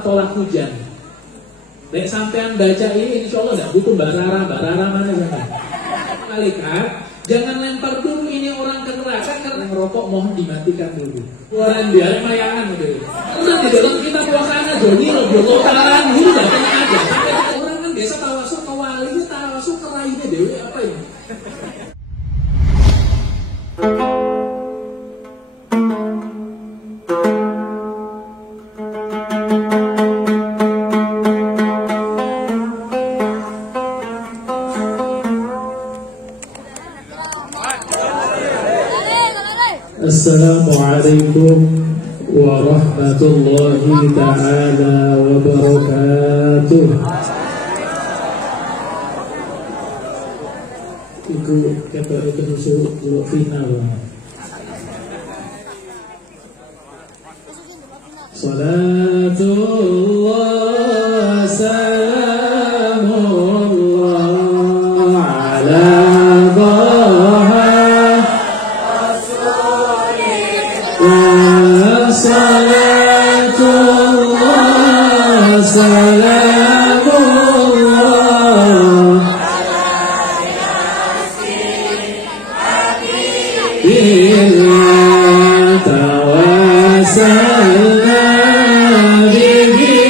tolak hujan. Nek sampean baca ini insya Allah nggak butuh Mbak Rara mana ya? Kalikan, jangan lempar dulu ini orang ke neraka karena ngerokok, mohon dimatikan dulu. Keluaran biar mayangan gitu. Udah di dalam kita puasanya Joni lebih totalan dulu dah tenang aja. Orang kan biasa tawasuk ke wali, tawasuk ke lainnya dewe apa ini? Assalamualaikum warahmatullahi ta'ala wabarakatuh. Iku kata itu susu final. Salatullah salamullah ala salatullah salamullah bila tawasalna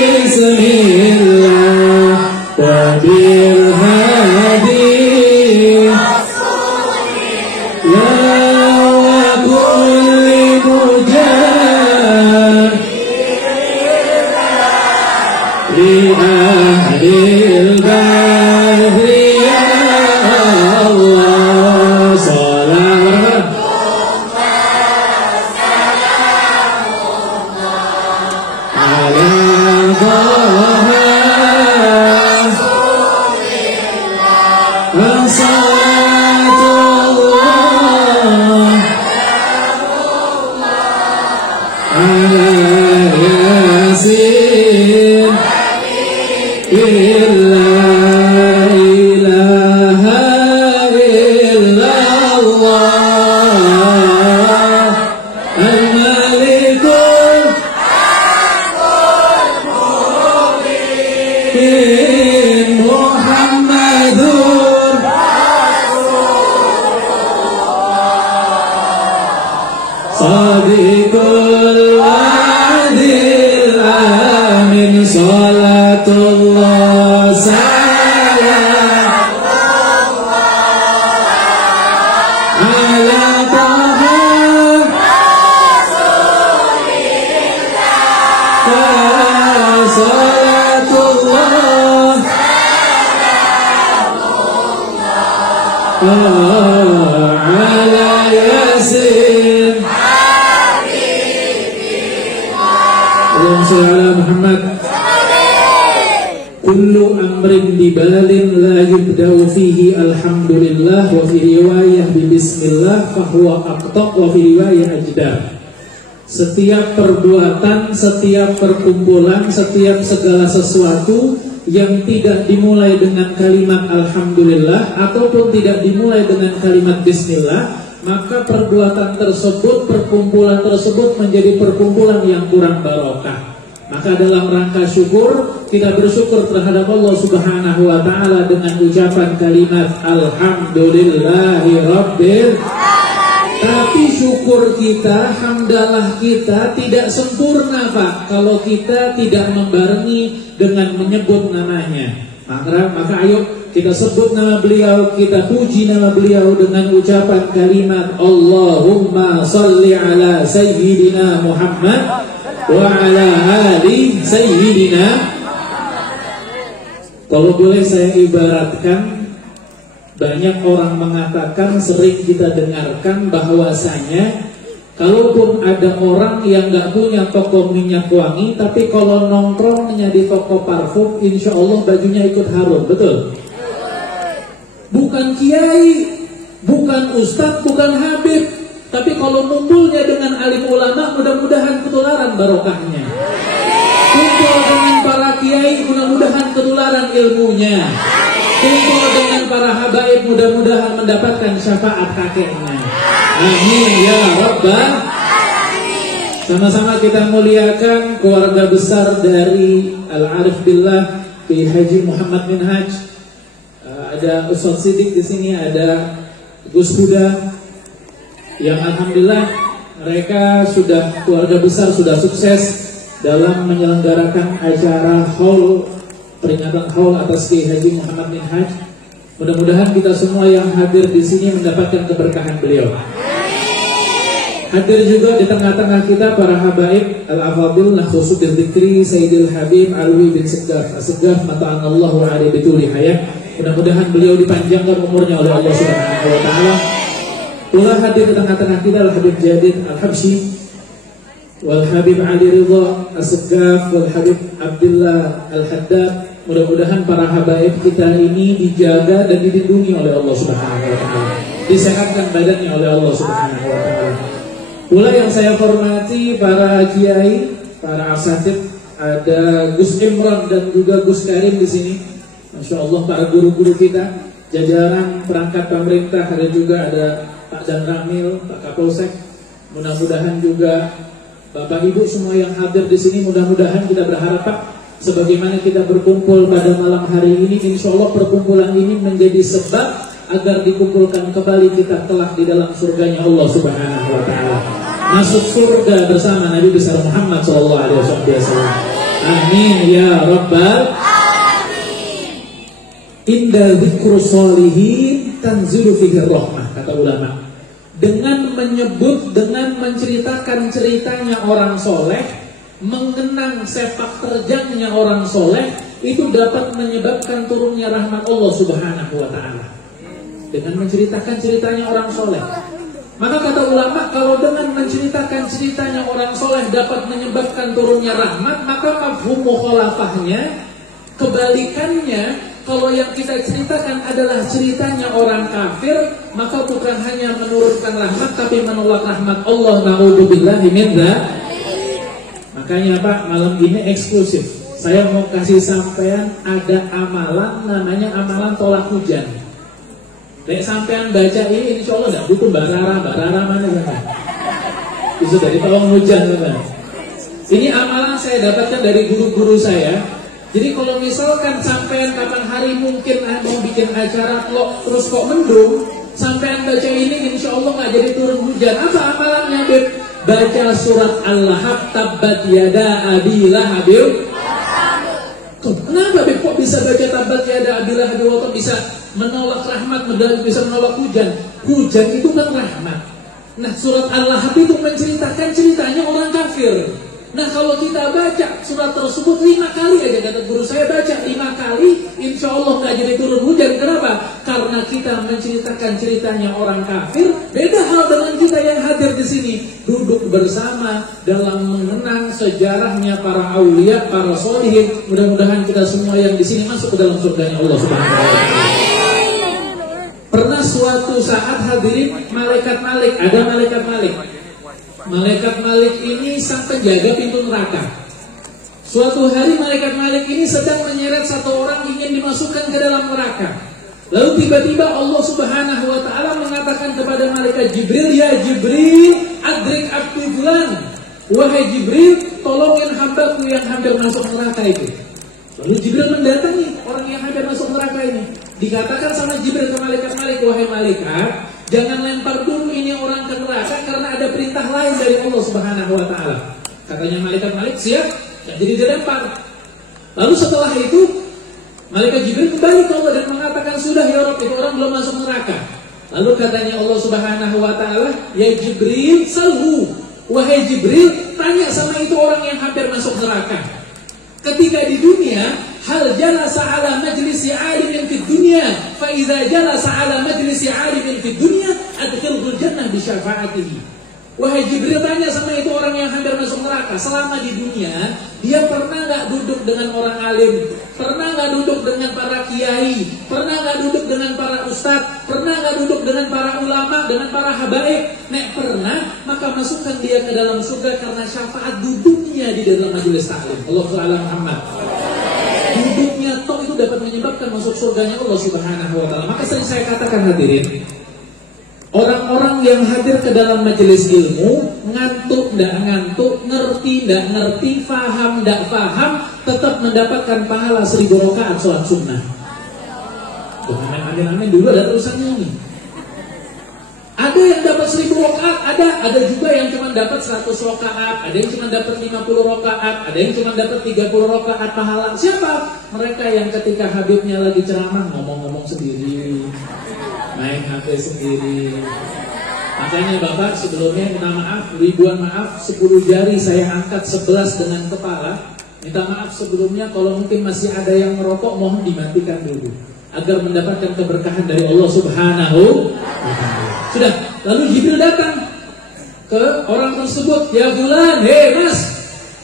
bismillah wa bil hadi Ahlil Badri ya Allah salam ala Taha salatullah ala Yasin La ilaha illallah Al-Malikul Mubin Muhammadur Rasulullah Sadiqul Adil Amin Salatullah salamullah ala Taha Rasulillah salatullah salamullah ala Yasin Allahumma shalli ala Muhammad. Kullu amrin dibalin la yubda'u fihi alhamdulillah wa fi riwayah bi bismillah fahuwa aqtaq wa fi riwayah ajdar. Setiap perbuatan, setiap perkumpulan, setiap segala sesuatu yang tidak dimulai dengan kalimat alhamdulillah ataupun tidak dimulai dengan kalimat bismillah, maka perbuatan tersebut, perkumpulan tersebut menjadi perkumpulan yang kurang barokah. Maka dalam rangka syukur, kita bersyukur terhadap Allah Subhanahu wa ta'ala dengan ucapan kalimat alhamdulillahi rabbil alamin. Tapi syukur kita, hamdalah kita tidak sempurna Pak kalau kita tidak membarengi dengan menyebut namanya. Maka ayo kita sebut nama beliau, kita puji nama beliau dengan ucapan kalimat Allahumma salli ala sayyidina Muhammad wa ala ali sayyidina. Kalau boleh saya ibaratkan, banyak orang mengatakan, sering kita dengarkan bahwasanya kalaupun ada orang yang gak punya toko minyak wangi, tapi kalau nongkrongnya di toko parfum, insya Allah bajunya ikut harum, betul? Bukan kiai, bukan ustadz, bukan habib, tapi kalau kumpulnya dengan alim ulama, mudah-mudahan ketularan barokahnya. Kumpul dengan para kiai, mudah-mudahan ketularan ilmunya. Kumpul dengan para habaib, mudah-mudahan mendapatkan syafaat kakeknya. Amin ya rabbal alamin. Sama-sama kita muliakan keluarga besar dari Al-Arif Billah Kiai Haji Muhammad Minhaj. Ada Ustaz Siddiq di sini, ada Gus Huda, yang alhamdulillah mereka sudah keluarga besar, sudah sukses dalam menyelenggarakan acara haul, peringatan haul atas Kiai Haji Muhammad Minhaj. Mudah-mudahan kita semua yang hadir di sini mendapatkan keberkahan beliau. Hadir juga di tengah-tengah kita para habaib al-afadil nakhusu bil dzikri Sayyidil Habib Alwi bin Segaf As-Segaf mata'anallahu alaihi bituli hayat. Mudah-mudahan beliau dipanjangkan umurnya oleh Allah Subhanahu wa taala. Pula hadir di tengah-tengah kita Al-Habib Jadid Al-Habsyi wal Habib Ali Ridha As-Segaf wal Habib Abdullah Al-Haddad. Mudah-mudahan para habaib kita ini dijaga dan dilindungi oleh Allah Subhanahu wa taala. Disehatkan badannya oleh Allah Subhanahu wa taala. Pula yang saya hormati para kiai, para asatid, ada Gus Imran dan juga Gus Karim di sini. Masya Allah, para guru-guru kita, jajaran perangkat pemerintah, ada juga ada Pak Dan Ramil, Pak Kapolsek. Mudah-mudahan juga Bapak Ibu semua yang hadir di sini, mudah-mudahan kita berharap Pak, sebagaimana kita berkumpul pada malam hari ini, insya Allah perkumpulan ini menjadi sebab agar dikumpulkan kembali kita kelak di dalam surganya Allah Subhanahu wa taala. Masuk surga bersama Nabi besar Muhammad sallallahu alaihi wasallam. Amin ya rabbal alamin. Inda dzikru sholihin tanzilu fihi rahmah, kata ulama. Dengan menyebut, dengan menceritakan ceritanya orang soleh, mengenang sepak terjangnya orang soleh, itu dapat menyebabkan turunnya rahmat Allah Subhanahu wa taala. Dengan menceritakan ceritanya orang soleh. Maka kata ulama, kalau dengan menceritakan ceritanya orang soleh dapat menyebabkan turunnya rahmat, maka mafhum mukhalafahnya, kebalikannya, kalau yang kita ceritakan adalah ceritanya orang kafir, maka bukan hanya menurunkan rahmat, tapi menolak rahmat Allah. Na'udzubillahi min dzalik. Makanya Pak, malam ini eksklusif. Saya mau kasih sampean ada amalan, namanya amalan tolak hujan. Nek sampean baca ini, insya Allah tidak butuh barara mana kan? Bisa dari tolong hujan kan? Ini amalan saya dapatkan dari guru-guru saya. Jadi kalau misalkan sampean kapan hari mungkin mau bikin acara terus kok mendung, sampean baca ini, insya Allah nggak jadi turun hujan. Apa amalannya, Beb? Baca surat Al-Lahab, tabbat yada abi lahabil. Kenapa Beb kok bisa baca tabbat yada abi lahabil, kok bisa menolak rahmat, bisa menolak hujan? Hujan itu kan rahmat. Nah, surat Al-Lahab itu menceritakan ceritanya orang kafir. Nah, kalau kita baca surat tersebut 5 kali aja, kata guru saya, baca 5 kali, insya Allah nggak jadi turun hujan. Kenapa? Karena kita menceritakan ceritanya orang kafir. Beda hal dengan kita yang hadir di sini, duduk bersama dalam mengenang sejarahnya para aulia, para sholihin. Mudah-mudahan kita semua yang di sini masuk ke dalam surganya Allah Subhanahu wa taala. Pernah suatu saat hadirin malaikat Malik, ada malaikat Malik. Malaikat Malik ini sang penjaga pintu neraka. Suatu hari malaikat Malik ini sedang menyeret satu orang ingin dimasukkan ke dalam neraka. Lalu tiba-tiba Allah Subhanahu wa taala mengatakan kepada malaikat Jibril, "Ya Jibril, adrik abdi fulan." Wahai Jibril, tolongin hambaku yang hampir masuk neraka itu. Lalu Jibril mendatangi orang yang hampir masuk neraka ini. Dikatakan sama Jibril ke malaikat Malik, "Wahai malaikat, jangan lempar dulu ini orang ke neraka karena ada perintah lain dari Allah Subhanahu wa taala." Katanya malaikat Malik, "Siap." Jadi dilempar. Lalu setelah itu malaikat Jibril kembali ke Allah dan mengatakan, "Sudah ya Rabb, itu orang belum masuk neraka." Lalu katanya Allah Subhanahu wa taala, "Ya Jibril, salhu." Wahai Jibril, tanya sama itu orang yang hampir masuk neraka. Ketika di dunia, hal jalasa ala majlisi alimin fid dunya, fa idza jalasa ala majlisi alimin fid dunya adkhilhul jannah bi syafaatihi. Wahai Jibril, tanya sama itu orang yang hampir masuk neraka, selama di dunia dia pernah nggak duduk dengan orang alim, pernah nggak duduk dengan para kiai, pernah nggak duduk dengan para ustadz, pernah nggak duduk dengan para ulama, dengan para habaib? Nek pernah, maka masukkan dia ke dalam surga karena syafaat duduknya di dalam majelis taklim. Allah Ta'ala Muhammad. Duduknya toh itu dapat menyebabkan masuk surganya Allah Subhanahu wa taala. Maka sering saya katakan hadirin, Orang-orang yang hadir ke dalam majelis ilmu, ngantuk ndak ngantuk, ngerti ndak ngerti, faham ndak faham, tetap mendapatkan pahala 1000 rakaat sholat sunnah. Tuh, amin dulu ada tulisannya nih. Ada yang dapat 1000 rakaat, ada juga yang cuma dapat 100 rakaat, ada yang cuma dapat 50 rakaat, ada yang cuma dapat 30 rakaat pahala. Siapa? Mereka yang ketika Habibnya lagi ceramah ngomong-ngomong sendiri, main HP sendiri. Makanya Bapak sebelumnya minta maaf, ribuan maaf, 10 jari saya angkat 11 dengan kepala. Minta maaf sebelumnya kalau mungkin masih ada yang merokok, mohon dimatikan dulu agar mendapatkan keberkahan dari Allah Subhanahu wa ta'ala. Sudah, lalu Jibril datang ke orang tersebut, ya fulan, hei mas,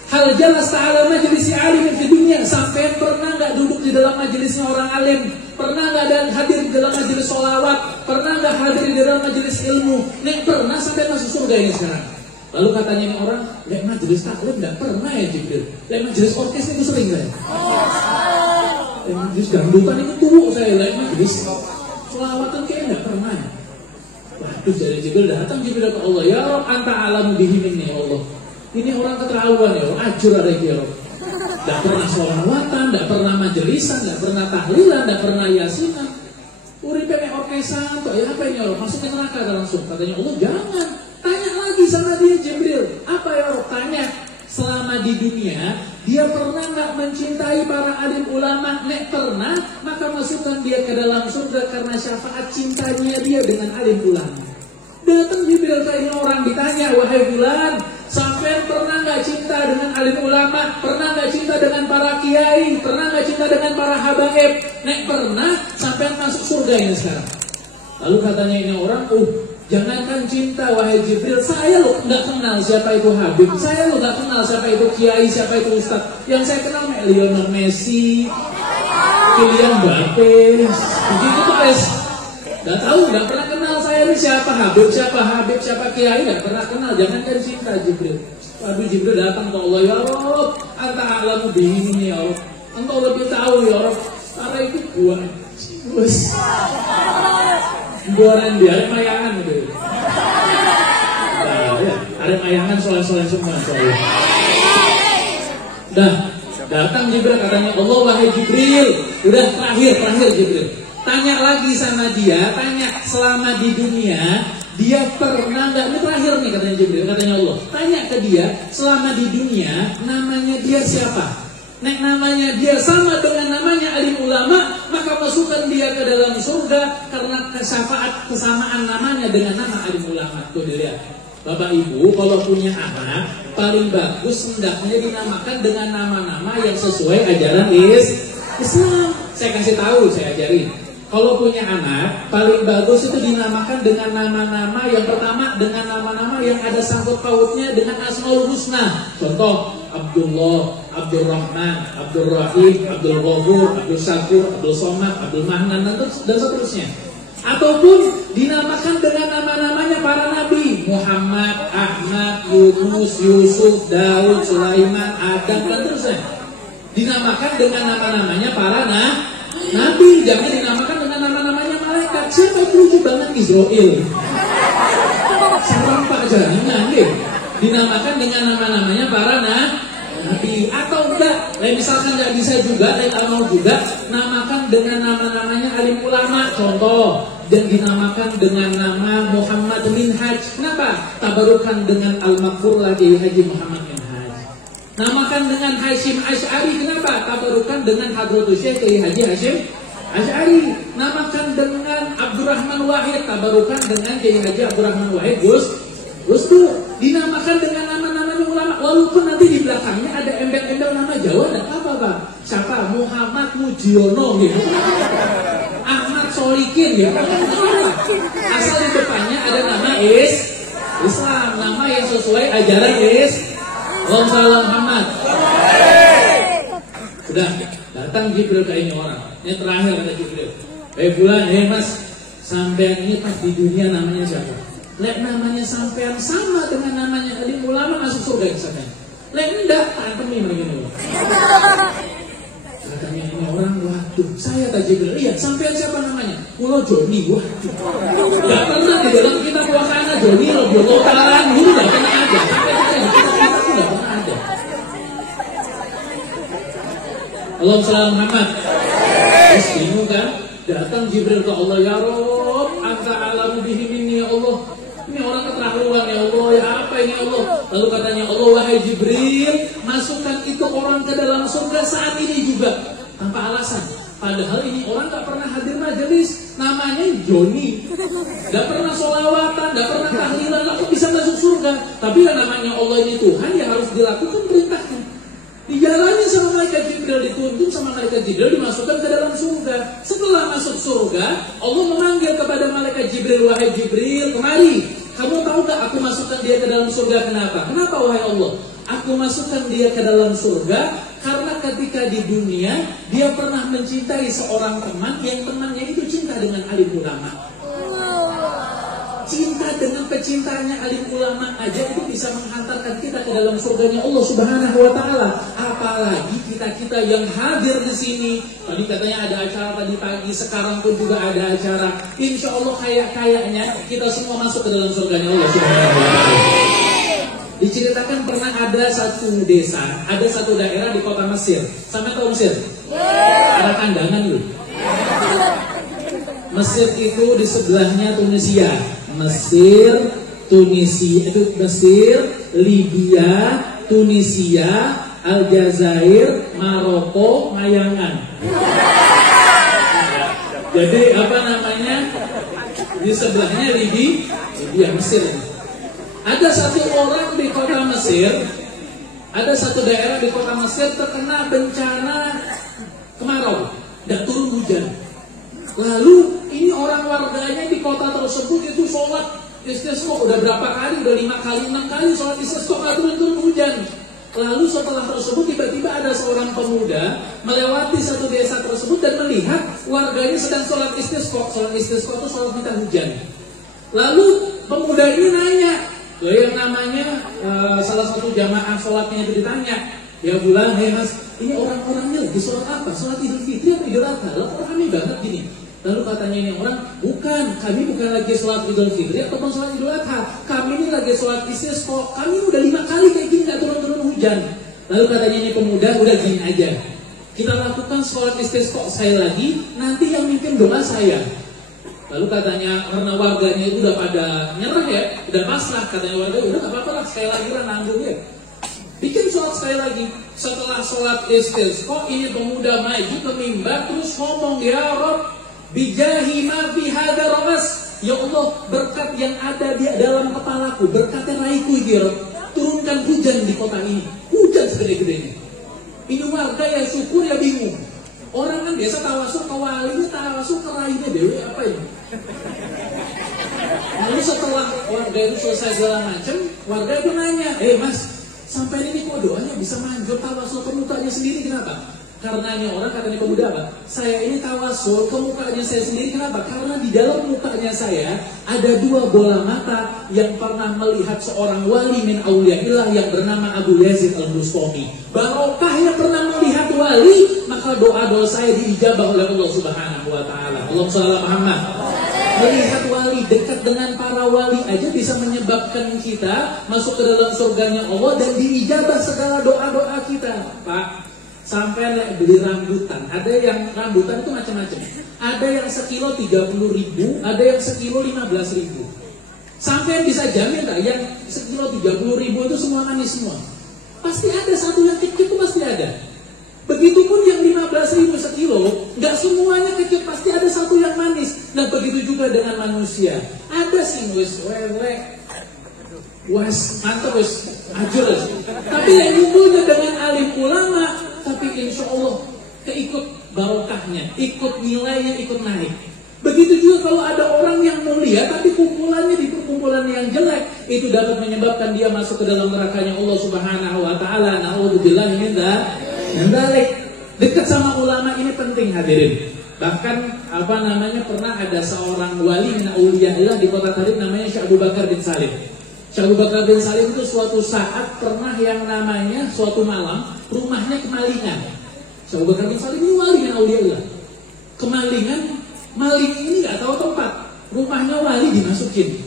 hal jalas ta'ala majlisi alimin di dunia. Sampai pernah nggak duduk di dalam majelisnya orang alim? Pernah nggak hadir di dalam majelis sholawat? Pernah nggak hadir di dalam majelis ilmu? Nek pernah sampai masuk surga ini sekarang. Lalu katanya ini orang, lek majelis taklim nggak pernah ya Jibril. Lek majelis orkes itu sering saya. Lek majelis dangdutan itu tuh saya. Lek majelis sholawatan kayaknya nggak pernah ya. Waduh, dari Jibril datang Jibril ke Allah, ya Rob anta alam bihi minni ya Allah. Ini orang keterlaluan ya Allah, ajur ada ya Rob. Gak pernah sholawatan, gak pernah majelisan, gak pernah tahlilan, gak pernah yasinan. Uripe orkesan, kok ya apa ini Allah? Masuknya neraka langsung. Katanya Allah, jangan. Tanya lagi sama dia Jibril. Apa ya Allah? Tanya. Selama di dunia, dia pernah gak mencintai para alim ulama? Nek pernah, maka masukkan dia ke dalam surga karena syafaat cintanya dia dengan alim ulama. Datang Jibril ke ini orang ditanya, wahai fulan, sampai pernah gak cinta dengan alim ulama? Pernah gak cinta dengan para kiai? Pernah gak cinta dengan para habaib? Nek pernah, sampai masuk surga ini sekarang. Lalu katanya ini orang, jangankan cinta wahai Jibril, saya loh gak kenal siapa itu Habib, saya loh gak kenal siapa itu kiai, siapa itu ustaz. Yang saya kenal Lionel Messi, Kylian Mbappe, begitu tuh guys. Gak tahu, gak pernah kenal saya ini siapa Habib, siapa kiai, gak pernah kenal. Jangankan cinta Jibril. Waduh, Jibril datang ke Allah, ya Rob, anta a'lamu bihi ya Rob. Engkau lebih tahu ya Rob. Karena itu gua buaran dia, ada mayangan gitu. Ya, ada mayangan soleh-soleh semua soalnya. Dah, datang Jibril katanya, Allah wahai Jibril. Udah terakhir Jibril. Tanya lagi sama dia, tanya selama di dunia dia pernah nggak? Ini terakhir nih katanya Jibril, katanya Allah. Tanya ke dia selama di dunia namanya dia siapa? Nek namanya dia sama dengan namanya alim ulama, maka masukkan dia ke dalam surga karena kesamaan namanya dengan nama alim ulama. Tuh dilihat, Bapak Ibu kalau punya anak paling bagus hendaknya dinamakan dengan nama-nama yang sesuai ajaran Islam. Saya kasih tahu, saya ajarin. Kalau punya anak, paling bagus itu dinamakan dengan nama-nama yang pertama dengan nama-nama yang ada sangkut pautnya dengan Asmaul Husna. Contoh, Abdullah, Abdurrahman, Abdurrahim, Abdul Ghafur, Abdul Syakur, Abdul Somad, Abdul Mahnan, dan seterusnya. Ataupun dinamakan dengan nama-namanya para nabi, Muhammad, Ahmad, Yunus, Yusuf, Daud, Sulaiman, Adam, dan seterusnya. Dinamakan dengan nama-namanya para nabi, jangan dinamakan dengan nama-namanya malaikat. Siapa itu lucu banget Israel? Serem Pak Jaringan deh. Dinamakan dengan nama-namanya para nabi. Atau enggak, misalkan enggak bisa juga, mau juga namakan dengan nama-namanya alim ulama. Contoh, dan dinamakan dengan nama Muhammad Minhaj. Kenapa? Tabarukan dengan Al-Maghfur lagi Haji Muhammad Minhaj. Namakan dengan Hasyim Asy'ari. Kenapa? Tabarukan dengan Hadratus Syekh Haji Hasyim Asy'ari. Namakan dengan Abdurrahman Wahid. Tabarukan dengan Kiai Haji Abdurrahman Wahid Gus Dur. Dinamakan dengan nama-nama ulama. Walaupun nanti di belakangnya ada embel-embel nama Jawa, tidak apa Pak. Siapa? Muhammad Mujiono gitu. Ahmad Solikin ya. Asal di depannya ada nama Islam, nama yang sesuai ajaran Salam Muhammad. Sudah datang Jibril ke ini orang. Yang terakhir kata Jibril, bulan, mas, sampean ini pas di dunia namanya siapa? Lek namanya sampean sama dengan namanya alim ulama masuk surga ke sampean. Lek enggak, tantemi begini. Katanya ini orang, waduh, saya tak Jibril. Iya, sampean siapa namanya? Pulau Joni. Wah, gak pernah di dalam kitab wahana Joni Roboto Taran dulu gak pernah ada. Sampai di kitab itu gak pernah ada. Allahumma shalli ala Muhammad. Terus bingung kan? Datang Jibril ke Allah, ya Rob, anta alamu bihi minni ya Allah. Ini orang keterlaluan ya Allah, ya apa ini Allah? Lalu katanya Allah, wahai Jibril, masukkan itu orang ke dalam surga saat ini juga. Tanpa alasan. Padahal ini orang gak pernah hadir majelis. Namanya Joni, gak pernah sholawatan, gak pernah tahlilan, lalu bisa masuk surga. Tapi yang namanya Allah ini Tuhan, ya harus dilakukan perintahnya. Dijalani sama malaikat Jibril, dituntun sama malaikat Jibril, dimasukkan ke dalam surga. Setelah masuk surga, Allah memanggil kepada malaikat Jibril, wahai Jibril, kemari. Kamu tahu gak aku masukkan dia ke dalam surga kenapa? Kenapa wahai Allah? Aku masukkan dia ke dalam surga karena ketika di dunia dia pernah mencintai seorang teman yang temannya itu cinta dengan alim ulama. Cinta dengan pecintanya alim ulama aja itu bisa menghantarkan kita ke dalam surganya Allah Subhanahu wa taala. Apalagi kita-kita yang hadir di sini. Tadi katanya ada acara tadi pagi, sekarang pun juga ada acara. Insya Allah kayaknya kita semua masuk ke dalam surganya Allah Subhanahu wa taala. Diceritakan pernah ada satu desa, ada satu daerah di kota Mesir. Sampai tahu Mesir? Ada kandangan loh. Mesir itu di sebelahnya Tunisia. Mesir, Libya, Tunisia, Aljazair, Maroko, Mayangan. Jadi apa namanya? Di sebelahnya Libya, Mesir. Ada satu orang di kota Mesir, ada satu daerah di kota Mesir terkena bencana kemarau, dan turun hujan. Lalu ini orang warganya di kota tersebut itu sholat istisqa udah berapa kali, udah 5 kali, 6 kali sholat istisqa nggak turun hujan. Lalu setelah tersebut tiba-tiba ada seorang pemuda melewati satu desa tersebut dan melihat warganya sedang sholat istisqa. Sholat istisqa itu sholat minta hujan. Lalu pemuda ini nanya, yang namanya salah satu jamaah sholatnya itu ditanya, ya bulan, hei mas, ini orang-orangnya lagi sholat apa? Sholat Idul Fitri atau Idul Adha? Lah kok rame banget gini? Lalu katanya ini orang, kami bukan lagi sholat Idul Fitri ataupun sholat Idul Adha. Kami ini lagi sholat istisqa. Kami udah 5 kali kayak gini gak turun-turun hujan. Lalu katanya ini pemuda, udah gini aja, kita lakukan sholat istisqa saya lagi, nanti yang mimpin doa saya. Lalu katanya karena warganya itu udah pada nyerah ya, udah pasrah, katanya warga udah gak apa-apa lah, sekali lagi lah nanggung ya. Bikin sholat sekali lagi. Setelah sholat istisqa, ini pemuda maju ke mimbar terus ngomong, ya Rob, bijahi ma fi hadza ramas, ya Allah, berkat yang ada di dalam kepalaku, berkatnya raiku ya Rob, turunkan hujan di kota ini, hujan segede-gedenya. Ini warga yang syukur ya bingung. Orang kan biasa tawasul ke walinya, tawasul ke rainya dewe apa ini? Lalu setelah warga itu selesai segala macam, warga itu nanya, mas, sampai ini kok doanya bisa manjur tawasul ke mukanya sendiri, kenapa? Karena ini orang, kata ini pemuda apa? Saya ini tawasul ke mukanya saya sendiri, kenapa? Karena di dalam mukanya saya ada 2 bola mata yang pernah melihat seorang wali min auliyaillah yang bernama Abu Yazid al-Bustami. Barokahnya pernah melihat wali, maka doa-doa saya diijabah oleh Allah Subhanahu wa taala. Allahumma shalli ala Muhammad. Melihat wali, dekat dengan para wali aja bisa menyebabkan kita masuk ke dalam surganya Allah dan diijabah segala doa-doa kita. Pak, sampai beli rambutan, ada yang rambutan itu macam-macam. Ada yang sekilo 30.000, ada yang sekilo 15.000. Sampai bisa jamin tak yang sekilo 30.000 itu semua manis semua? Pasti ada satu yang kecil itu pasti ada. Begitupun yang 15.000 sekilo, nggak semuanya kecil, pasti ada satu yang manis. Nah begitu juga dengan manusia. Ada sih wes mantap wes ajur. Tapi yang kumpulnya dengan alim ulama, tapi insya Allah keikut barokahnya, ikut nilainya, ikut naik. Begitu juga kalau ada orang yang mulia tapi kumpulannya di perkumpulan yang jelek, itu dapat menyebabkan dia masuk ke dalam nerakanya Allah Subhanahu wa taala. Na'udzubillahi min dzalik. Dekat sama ulama ini penting hadirin. Bahkan pernah ada seorang wali min auliyaillah di kota Tarim namanya Syekh Abu Bakar bin Salim. Syekh Abu Bakar bin Salim itu suatu saat pernah yang namanya suatu malam rumahnya kemalingan. Syekh Abu Bakar bin Salim ini wali min auliyaillah. kemalingan, maling ini nggak tahu tempat, rumahnya wali dimasukin.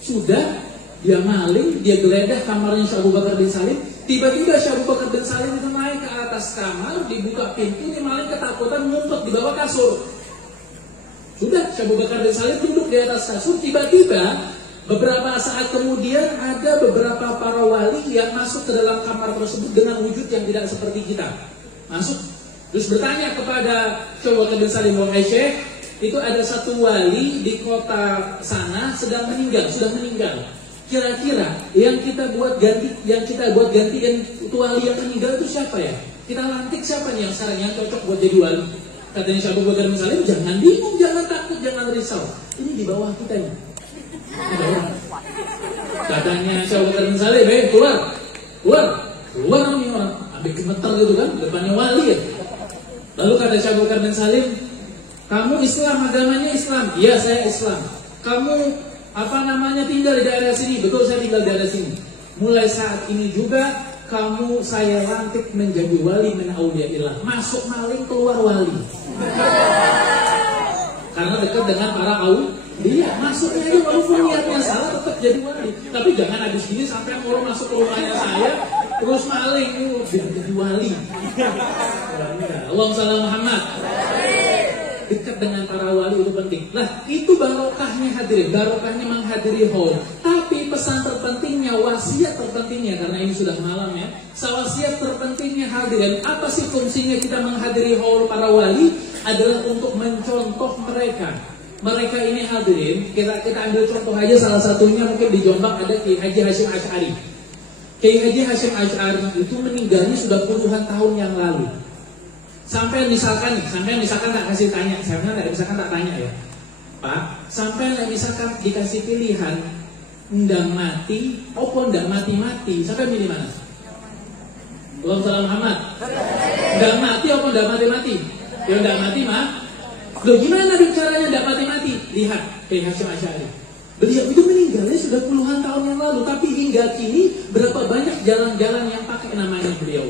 Sudah dia maling, dia geledah kamarnya Syekh Abu Bakar bin Salim. Tiba-tiba Syekh Abu Bakar bin Salim itu naik ke atas kamar, dibuka pintu, ini maling ketakutan ngumpet di bawah kasur. Sudah Syekh Abu Bakar bin Salim duduk di atas kasur. Tiba-tiba beberapa saat kemudian ada beberapa para wali yang masuk ke dalam kamar tersebut dengan wujud yang tidak seperti kita. Masuk, terus bertanya kepada Syekh Abu Bakar bin Salim, wahai Syekh, itu ada satu wali di kota sana sedang meninggal, sudah meninggal. Kira-kira yang kita buat gantian itu wali yang meninggal itu siapa ya? Kita lantik siapa nih yang sekarang yang cocok buat jadi wali? Katanya Syekh Abu Bakar bin Salim, jangan bingung, jangan takut, jangan risau. Ini di bawah kita ini. Ada orang. Katanya Syekh Abu Bakar bin Salim, keluar nih orang. Ambil gemeter gitu kan, depannya wali ya. Lalu kata Syekh Abu Bakar bin Salim, kamu Islam, agamanya Islam? Iya, saya Islam. Kamu tinggal di daerah sini? Betul, saya tinggal di daerah sini. Mulai saat ini juga kamu saya lantik menjadi wali min auliyaillah. Masuk maling, keluar wali. Karena dekat dengan para auliya. Masuknya itu walaupun niatnya salah tetap jadi wali. Tapi jangan habis gini sampai orang masuk ke rumahnya saya terus maling, biar jadi wali. Allahumma shalli ala Muhammad. Dekat dengan para wali itu penting. Nah, itu barokahnya hadirin, barokahnya menghadiri haul. Tapi pesan terpentingnya, wasiat terpentingnya, karena ini sudah malam ya. Wasiat terpentingnya hadirin, apa sih fungsinya kita menghadiri haul para wali? Adalah untuk mencontoh mereka. Mereka ini hadirin, kita ambil contoh aja, salah satunya mungkin di Jombang ada Kiai Haji Hasyim Asy'ari. Kiai Haji Hasyim Asy'ari itu meninggalnya sudah puluhan tahun yang lalu. Sampai misalkan tak kasih tanya, misalkan tak tanya ya, Pak, sampai misalkan dikasih pilihan, ndang mati, opo ndang mati-mati, sampai milih mana? Allahumma shalli ala Muhammad. Ndang mati, opo ndang mati-mati? Ya ndang mati mah. Loh gimana caranya ndang mati-mati? Lihat Kiai Hasyim Asy'ari. Beliau itu meninggalnya sudah puluhan tahun yang lalu, tapi hingga kini berapa banyak jalan-jalan yang pakai namanya beliau.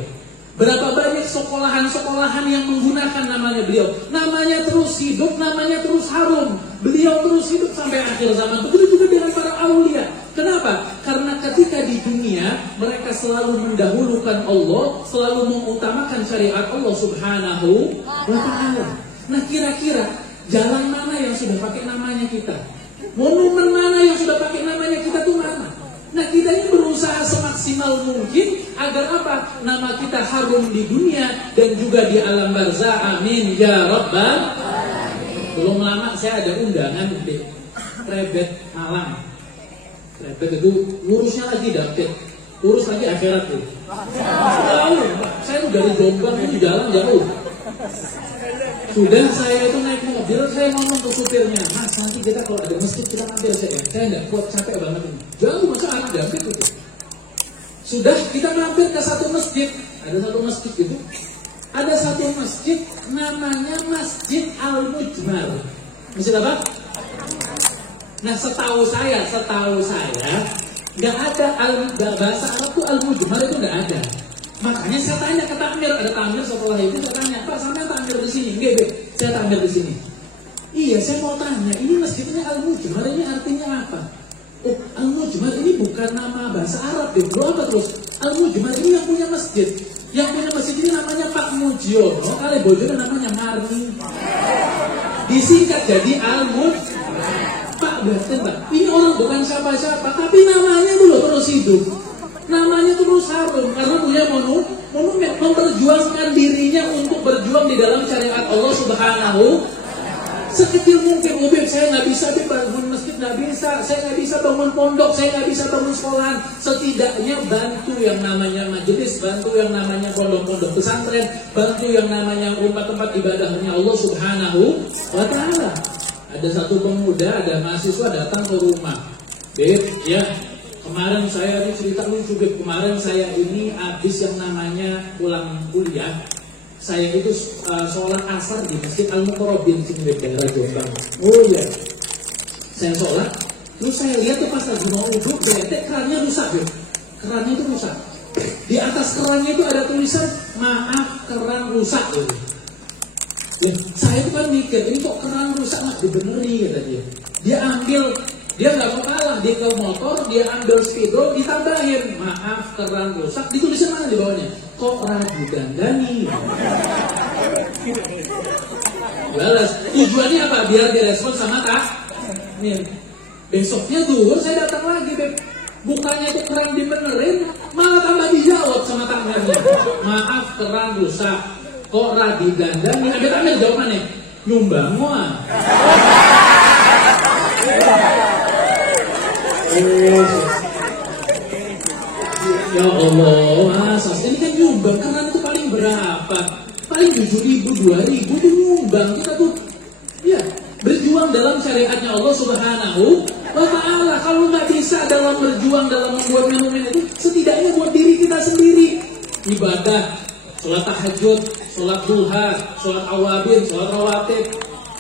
Berapa banyak sekolahan-sekolahan yang menggunakan namanya beliau. Namanya terus hidup, namanya terus harum. Beliau terus hidup sampai akhir zaman. Begitu juga dengan para aulia. Kenapa? Karena ketika di dunia mereka selalu mendahulukan Allah, selalu mengutamakan syariat Allah Subhanahu wa ta'ala. Nah, kira-kira jalan mana yang sudah pakai namanya kita? Monumen mana yang sudah pakai namanya kita tuh mana? Nah, kita ini berusaha semaksimal mungkin agar apa? Nama kita harum di dunia dan juga di alam barzah. Amin ya rabbal alamin. Belum lama saya ada undangan di Rebet Malang. Rebet itu ngurusnya lagi dapet, urus lagi akhirat tuh. Saya udah dari Jombang di jalan jauh. Sudah saya itu naik mobil, saya ngomong ke supirnya, Mas nanti kita kalau ada masjid kita mampir saya nggak kuat, capek banget ini. Jauh masa anak dampit itu. Sudah kita mampir ke satu masjid, ada satu masjid itu, ada satu masjid namanya Masjid Al-Mujmar. Masjid apa? Nah setahu saya nggak ada bahasa Arab tuh Al-Mujmar itu nggak ada. Makanya saya tanya ke takmir, ada takmir setelah itu saya tanya, Pak sampai takmir di sini? Enggak, saya takmir di sini. Iya, saya mau tanya, ini masjidnya Al-Mujmar ini artinya apa? Oh, Al-Mujmar ini bukan nama bahasa Arab, bro apa terus? Al-Mujmar ini yang punya masjid. Yang punya masjid ini namanya Pak Mujiono, kali bojone namanya Marni. Disingkat jadi Al-Mujmar. Pak, berarti Mbak, ini orang bukan siapa-siapa, tapi namanya itu loh terus hidup. Namanya terus harum karena punya monumen memperjuangkan dirinya untuk berjuang di dalam syariat Allah Subhanahu. Sekecil mungkin Ubib, saya nggak bisa bangun masjid, nggak bisa, saya nggak bisa bangun pondok, saya nggak bisa bangun sekolahan. Setidaknya bantu yang namanya majelis, bantu yang namanya pondok-pondok pesantren, bantu yang namanya tempat ibadahnya Allah Subhanahu wa ta'ala. Ada satu pemuda, ada mahasiswa datang ke rumah, Beb, ya. Kemarin saya ini cerita lucu, kemarin saya ini habis yang namanya pulang kuliah. Saya itu sholat asar di Masjid Al-Muqarrabin di daerah Jombang. Oh iya, saya sholat, terus saya lihat tuh pas lagi mau uduk, kerannya rusak, kerannya itu rusak. Di atas kerannya itu ada tulisan, maaf keran rusak. Saya itu kan mikir, ini kok keran rusak nggak dibeneri, kata dia. Dia nggak mau kalah, dia ke motor, dia ambil spidol, ditambahin, maaf keran rusak, ditulisin mana di bawahnya? Kok ragu dandani? Balas, tujuannya apa? Biar direspon sama tak? Nih, besoknya duhur saya datang lagi, Beb. Bukannya itu keran dibenerin, malah tambah dijawab sama tangannya. Maaf keran rusak. Kok ragu dandani? Ambil jawabannya. Nyumbang mua. Ya Allah, Mas, ini kan nyumbang, keran itu paling berapa? Paling 7.000, 2.000 itu nyumbang. Kita tuh, ya, berjuang dalam syariatnya Allah Subhanahu wa Ta'ala. Kalau nggak bisa dalam berjuang dalam membuat fenomena itu, setidaknya buat diri kita sendiri. Ibadah, sholat tahajud, sholat duha, sholat awabin, sholat rawatib.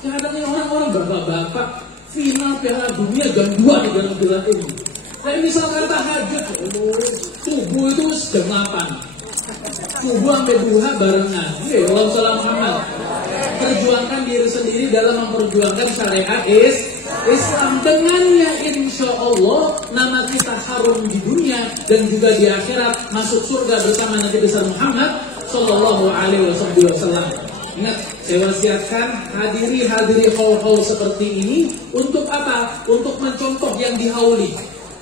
Kadang orang-orang bapak-bapak final Piala Dunia jam 2 di dalam bulan ini. Saya misalkan tahajud, subuh itu jam 8. Subuh sampai duha barengan. Oke, Allah salam Muhammad. Perjuangkan diri sendiri dalam memperjuangkan syariat Islam. Dengannya insya Allah nama kita harum di dunia dan juga di akhirat, masuk surga bersama Nabi besar Muhammad Sallallahu Alaihi Wasallam. Ingat, saya wasiatkan hadiri haul-haul seperti ini untuk apa? Untuk mencontoh yang dihauli.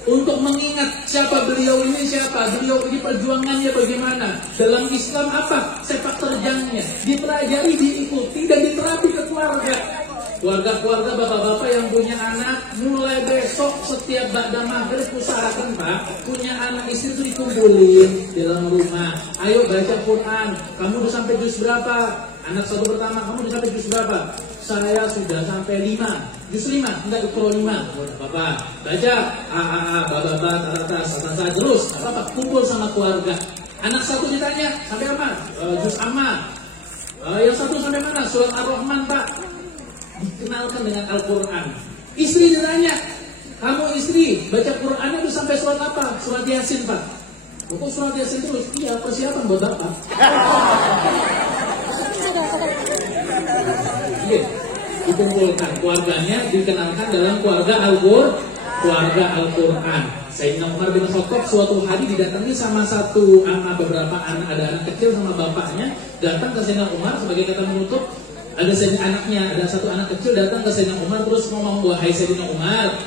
Untuk mengingat siapa beliau ini, beliau ini perjuangannya bagaimana, dalam Islam apa sepak terjangnya, dipelajari, diikuti dan diterapi ke keluarga. Keluarga-keluarga bapak-bapak yang punya anak, mulai besok setiap ba'da maghrib usahakan Pak, punya anak istri itu dikumpulin di dalam rumah. Ayo baca Quran, kamu udah sampai juz berapa? Anak satu pertama, kamu udah sampai juz berapa? Saya sudah sampai 5, juz 5, enggak ikro 5. Bapak, baca bapak, tata, terus, bapak kumpul sama keluarga. Anak satu ditanya, sampai apa? Juz Amma. Yang satu sampai mana? Surat Ar-Rahman Pak. Dikenalkan dengan Al-Quran. Istri ditanya, kamu istri baca Qurannya udah sampai surat apa? Surat Yasin Pak. Kok surat Yasin terus? Iya, persiapan buat Bapak. Iya, dikumpulkan keluarganya, dikenalkan dalam keluarga Al-Quran. Sayyidina Umar bin Khattab suatu hari didatangi sama beberapa anak, ada anak kecil sama bapaknya, datang ke Sayyidina Umar sebagai kata menutup. Ada satu anak kecil datang ke Sayyidina Umar terus ngomong, wahai Sayyidina Umar,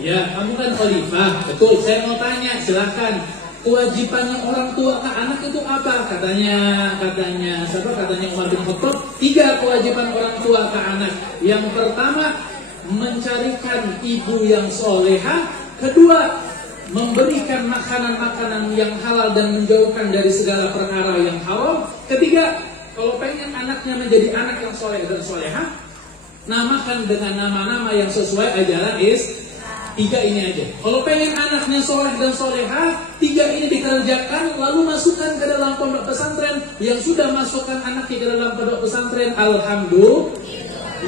ya kamu kan khalifah, betul, saya mau tanya, silakan. Kewajibannya orang tua ke anak itu apa? Katanya Umar bin Khattab, 3 kewajiban orang tua ke anak. Yang pertama, mencarikan ibu yang soleha. Kedua, memberikan makanan-makanan yang halal dan menjauhkan dari segala perkara yang haram. Ketiga, kalau pengen anaknya menjadi anak yang soleh dan soleha, namakan dengan nama-nama yang sesuai ajaran 3 ini aja. Kalau pengen anaknya soleh dan soleha, 3 ini dikerjakan, lalu masukkan ke dalam pondok pesantren. Yang sudah masukkan anaknya ke dalam pondok pesantren, alhamdulillah.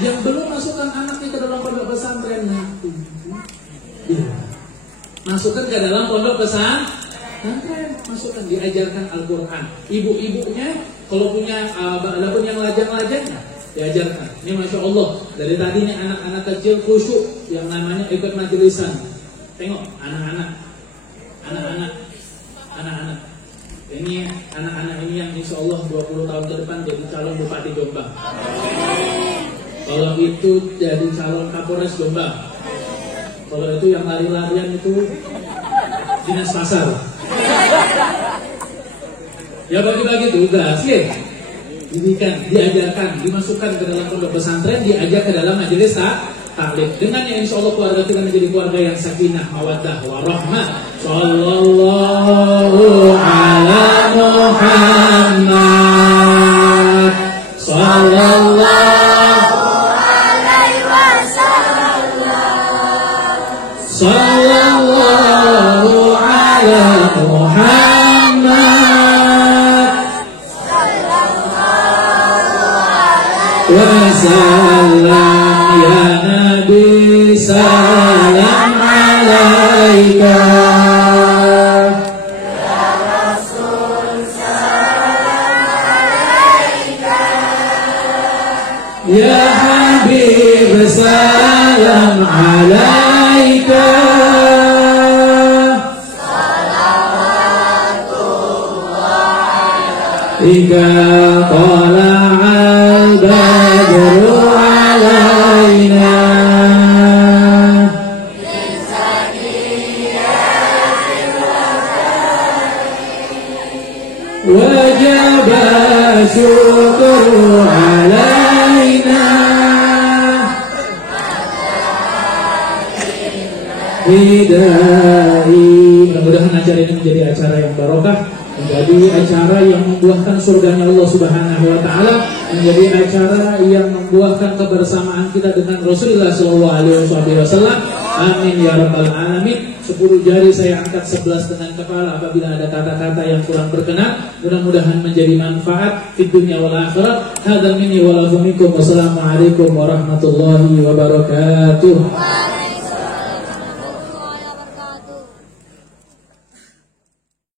Yang belum masukkan anaknya ke dalam pondok pesantren, masukkan ke dalam pondok pesantren, masukkan, diajarkan Al-Quran. Ibu-ibunya kalau punya adapun yang lajang-lajang diajarkan. Ini Masya Allah, dari tadinya anak-anak kecil khusyuk yang namanya ikut majelisan. Tengok anak-anak. Ini anak-anak ini yang insya Allah 20 tahun ke depan jadi calon Bupati Jombang. Kalau itu jadi calon Kapolres Jombang. Kalau itu yang lari-larian itu dinas pasar. Ya bagi-bagi tugas, ya. Didikan, diajarkan, dimasukkan ke dalam pondok pesantren, diajak ke dalam majelis taklim. Dengan yang insya Allah keluarga kita menjadi keluarga yang sakinah, mawaddah, warahmah. Sallallahu ala Muhammad. Sallallahu alaihi wasallam. Sallallahu ala Muhammad. Wasallam ya Nabi, salam alaika. Ya Rasul, salam alaika. Ya Habib salam alaika Ika tala'al badru alaina Wajib syukru alaina Hidai. Mudah-mudahan acara ini menjadi acara yang barokah, menjadi acara yang membuahkan surganya Allah Subhanahu wa taala, menjadi acara yang membuahkan kebersamaan kita dengan Rasulullah sallallahu alaihi wasallam. Amin ya rabbal alamin. 10 jari saya angkat, 11 dengan kepala apabila ada kata-kata yang kurang berkenan. Mudah-mudahan menjadi manfaat di dunia wal akhirat. Hadzal minni wa lakum minkum. Wassalamualaikum warahmatullahi wabarakatuh.